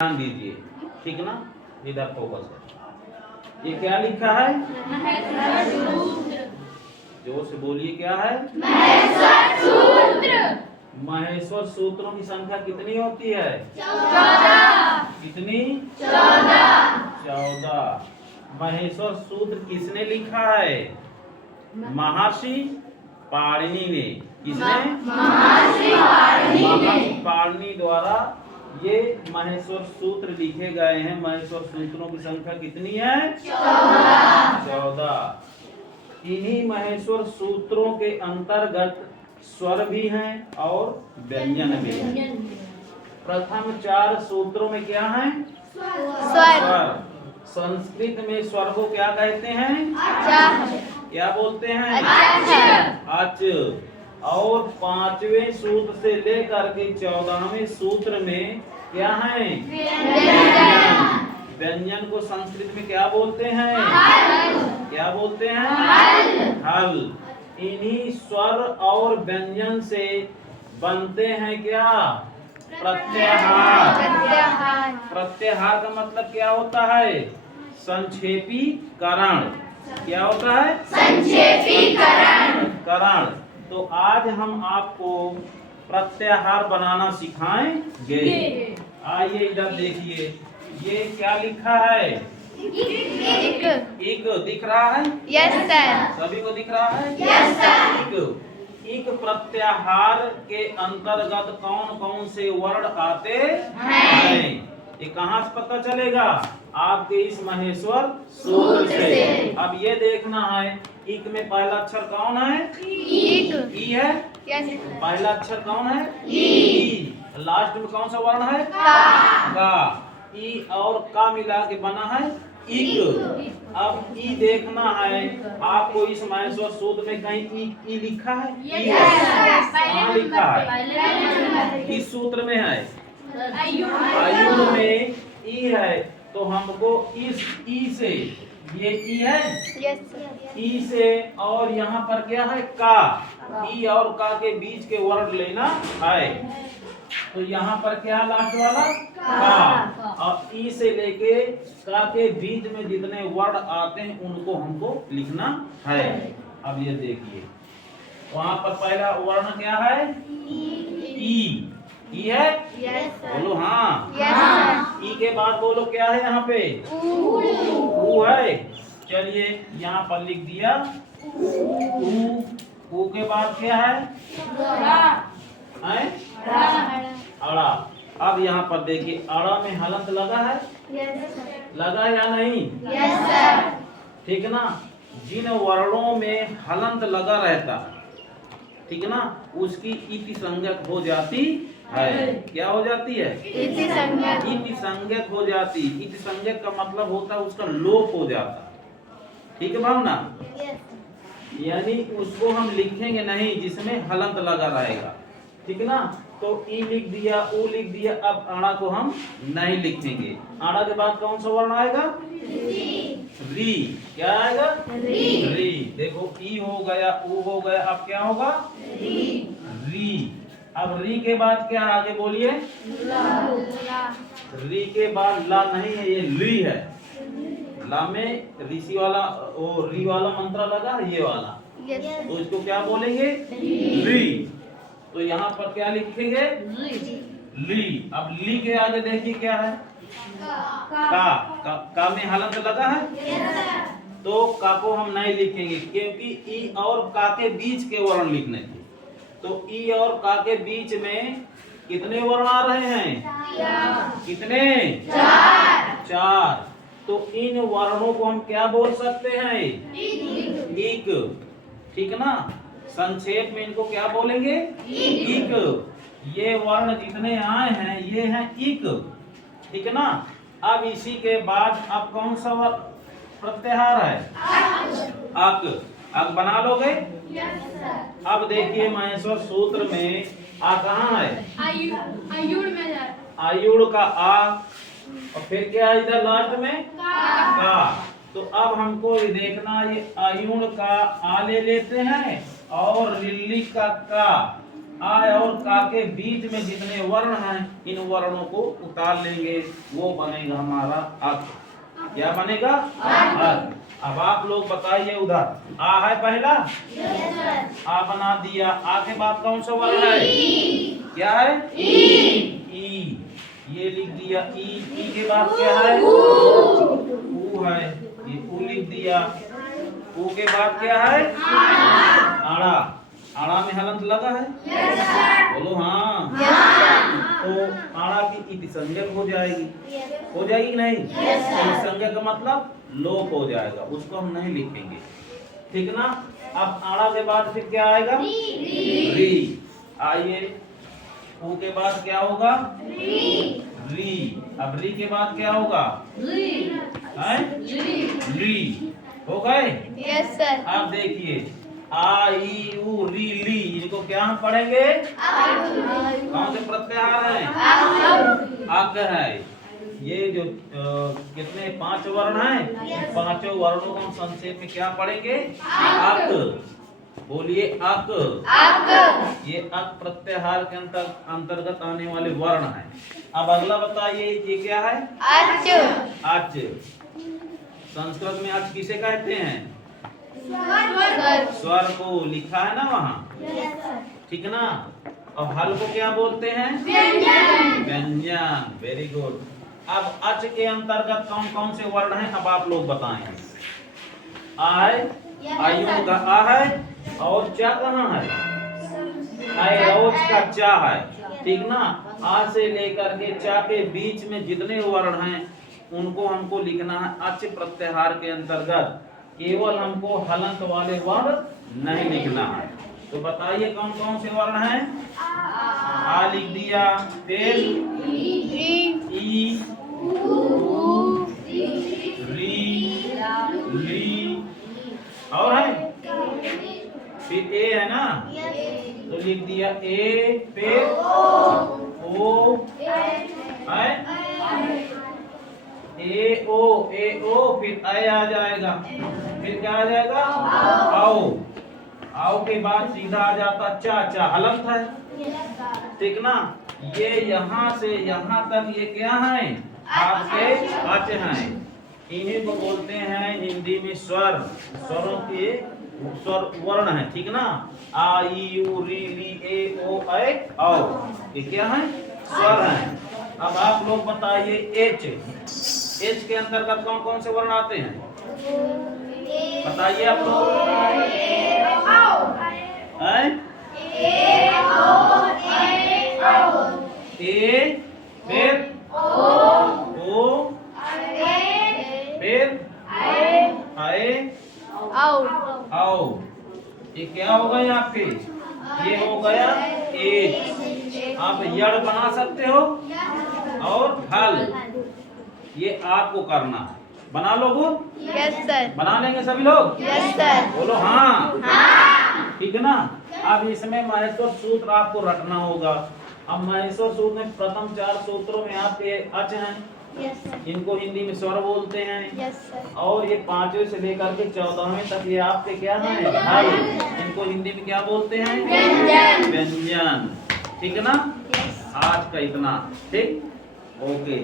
ध्यान दीजिए, ठीक ना। इधर फोकस है। ये क्या लिखा है? जोर से बोलिए, क्या है? महेश्वर सूत्र। महेश्वर सूत्रों की संख्या कितनी होती है? 14। कितनी? 14। 14। महेश्वर सूत्र किसने लिखा है? महर्षि पाणिनि ने। किसने? महर्षि पाणिनि द्वारा ये महेश्वर सूत्र लिखे गए हैं। महेश्वर सूत्रों की संख्या कितनी है? 14। इन्हीं महेश्वर सूत्रों के अंतर्गत स्वर भी हैं और व्यंजन भी हैं। प्रथम 4 सूत्रों में क्या है? स्वर। संस्कृत में स्वर को क्या कहते हैं? क्या बोलते हैं? अच। और 5वें सूत्र से लेकर के 14वें सूत्र में क्या है? व्यंजन को संस्कृत में क्या बोलते हैं? क्या बोलते हैं? हल। इन्हीं स्वर और व्यंजन से बनते हैं क्या? प्रत्याहार। प्रत्याहार का मतलब क्या होता है? संक्षेपीकरण। क्या होता है? संक्षेपीकरण। तो आज हम आपको प्रत्याहार बनाना सिखाएंगे। आइए इधर देखिए, ये क्या लिखा है? इक दिख रहा है? Yes sir. सभी को दिख रहा है? Yes sir. इक प्रत्याहार के अंतर्गत कौन कौन से वर्ण आते हैं? ये कहाँ से पता चलेगा? आपके इस महेश्वर सूत्र से। अब ये देखना है, इक में पहला अक्षर कौन है? ई है। पहला अक्षर कौन है? ई। लास्ट में कौन सा वर्ण है? का। ई और का मिला के बना है इक। अब ई देखना है आपको इस महेश्वर सूत्र में कहीं ई लिखा है? कहाँ लिखा है? किस सूत्र में है? आयुर्वेद में ई है। तो हमको इस ई से, ये ई है, ई से और यहाँ पर क्या है? का। ई और का के बीच के वर्ण लेना है। तो यहाँ पर क्या लास्ट वाला? का। और ई से लेके का के बीच में जितने वर्ण आते हैं उनको हमको लिखना है। अब ये देखिए, वहाँ पर पहला वर्ण क्या है? ई। ई है? बोलो हाँ। ई के बाद बोलो क्या है यहाँ पे? ऊ है। चलिए यहाँ पर लिख दिया ऊ के बाद क्या है? अड़ा। अब यहाँ पर देखिए, अड़ा में हलंत लगा है? लगा या नहीं? ठीक ना। जिन वर्णों में हलंत लगा रहता, ठीक ना, उसकी इति संज्ञक हो जाती है। क्या हो जाती है? इति संज्ञक हो जाती। इति संज्ञक का मतलब होता है उसका लोप हो जाता। ठीक है भावना? यानी उसको हम लिखेंगे नहीं जिसमें हलंत लगा रहेगा। ठीक ना। तो ई लिख दिया, ऊ लिख दिया। अब आड़ा को हम नहीं लिखेंगे। आड़ा के बाद कौन सा वर्ण आएगा? री। क्या आएगा? री। देखो, ई हो गया, ऊ हो गया, अब क्या होगा? री। अब री के बाद क्या आगे बोलिए? री के बाद ला नहीं है, ये ली है। ला में ऋषि वाला, वो री वाला मंत्र लगा है, ये वाला। तो इसको क्या बोलेंगे? री। तो यहाँ पर क्या लिखेंगे? ली। अब ली के आगे देखिए क्या है? का में हलंत लगा है? तो का को हम नहीं लिखेंगे क्योंकि ई और का के बीच के वर्ण लिखने थे। तो ई और का के बीच में कितने वर्ण आ रहे हैं? कितने? 4। तो इन वर्णों को हम क्या बोल सकते हैं? इक। ठीक ना। संक्षेप में इनको क्या बोलेंगे? इक। ये वर्ण जितने आए हैं ये हैं इक। ठीक है ना। अब इसी के बाद अब कौन सा प्रत्याहार है? अक। अक बना लोगे? अब देखिए महेश्वर सूत्र में आ कहाँ है? आयुड़ का आ। और फिर क्या है इधर लास्ट में? का। तो अब हमको ये देखना, ये आयुण का आ ले लेते हैं और लिल्ली का का। आ और का के बीच में जितने वर्ण हैं इन वर्णों को उतार लेंगे, वो बनेगा हमारा अक। क्या बनेगा? अक। अब आप लोग बताइए, उधर आ है पहला, आ बना दिया। आ के बाद कौन सा वर्ण है? क्या है? ई। ये लिख दिया ई। ई के बाद क्या है? ऊ है, ये ऊ लिख दिया। ऊ के बाद क्या है? आड़ा। आड़ा में हलंत लगा है? बोलो हाँ। तो आड़ा की इति संज्ञक हो जाएगी, हो जाएगी नहीं? संज्ञक का मतलब लोप हो जाएगा, उसको हम नहीं लिखेंगे, ठीक ना। अब आड़ा के बाद फिर क्या आएगा? री। आइए, ऊ के बाद क्या होगा? री। अब री के बाद क्या होगा? री। हो गए? Yes sir. आप देखिए, आ ई उ री ली, इनको क्या हम पढ़ेंगे? कौन से प्रत्याहार हैं? अक है। ये जो कितने 5 वर्ण हैं, पांचों वर्णों को हम संक्षेप में क्या पढ़ेंगे? अक। बोलिए अक। ये अक प्रत्याहार के अंतर्गत आने वाले वर्ण हैं। अब अगला बताइए, ये क्या है? अच। संस्कृत में अच किसे कहते हैं? स्वर को। लिखा है ना वहाँ, ठीक ना। अब हल को क्या बोलते हैं? व्यंजन। Very good. अब अच के अंतर्गत कौन कौन से वर्ण हैं, अब आप लोग बताएं। आय, आयु का आ है, और चा कहाँ है? रोज का चा है, ठीक ना। आ से लेकर के चा के बीच में जितने वर्ण हैं उनको हमको लिखना है अच प्रत्याहार के अंतर्गत। केवल हमको हलंत वाले वर्ण नहीं लिखना है। तो बताइए कौन कौन से वर्ण हैं? आ लिख दिया, फिर ई, री, ली, और है फिर ए है ना, तो लिख दिया ए, फिर ओ है, ए ओ, फिर ए आ जाएगा, फिर क्या आ जाएगा? आओ। आओ के बाद सीधा आ जाता चा। चा हलंत है, ठीक ना। ये यहाँ से यहाँ तक ये क्या है? आपके अच हैं। इन्हीं को बोलते हैं हिंदी में स्वर। स्वरों के स्वर वर्ण है, ठीक ना। आ ई उ री ली ए ओ ऐ औ, ये क्या है? स्वर हैं। अब आप लोग बताइए एच। एच के अंतर्गत कौन कौन से वर्ण आते हैं? बताइए आप लोग। ए, फिर ओ, फिर आए, आओ। ये क्या हो गए आपके? ये हो गया एच। आप यड़ बना सकते हो और हल, ये आपको करना है। बना लोगो? Yes sir. बना लेंगे सभी लोग? Yes sir. बोलो हाँ। ठीक है ना। अब इसमें महेश्वर सूत्र आपको रखना होगा। अब महेश्वर सूत्र में प्रथम 4 सूत्रों में आपके अच हैं, इनको हिंदी में स्वर बोलते हैं। और ये 5वें से लेकर के 14वें तक ये आपके क्या हैं? हल। इनको हिंदी में क्या बोलते हैं? व्यंजन। ठीक है ना। आज का इतना, ठीक, ओके।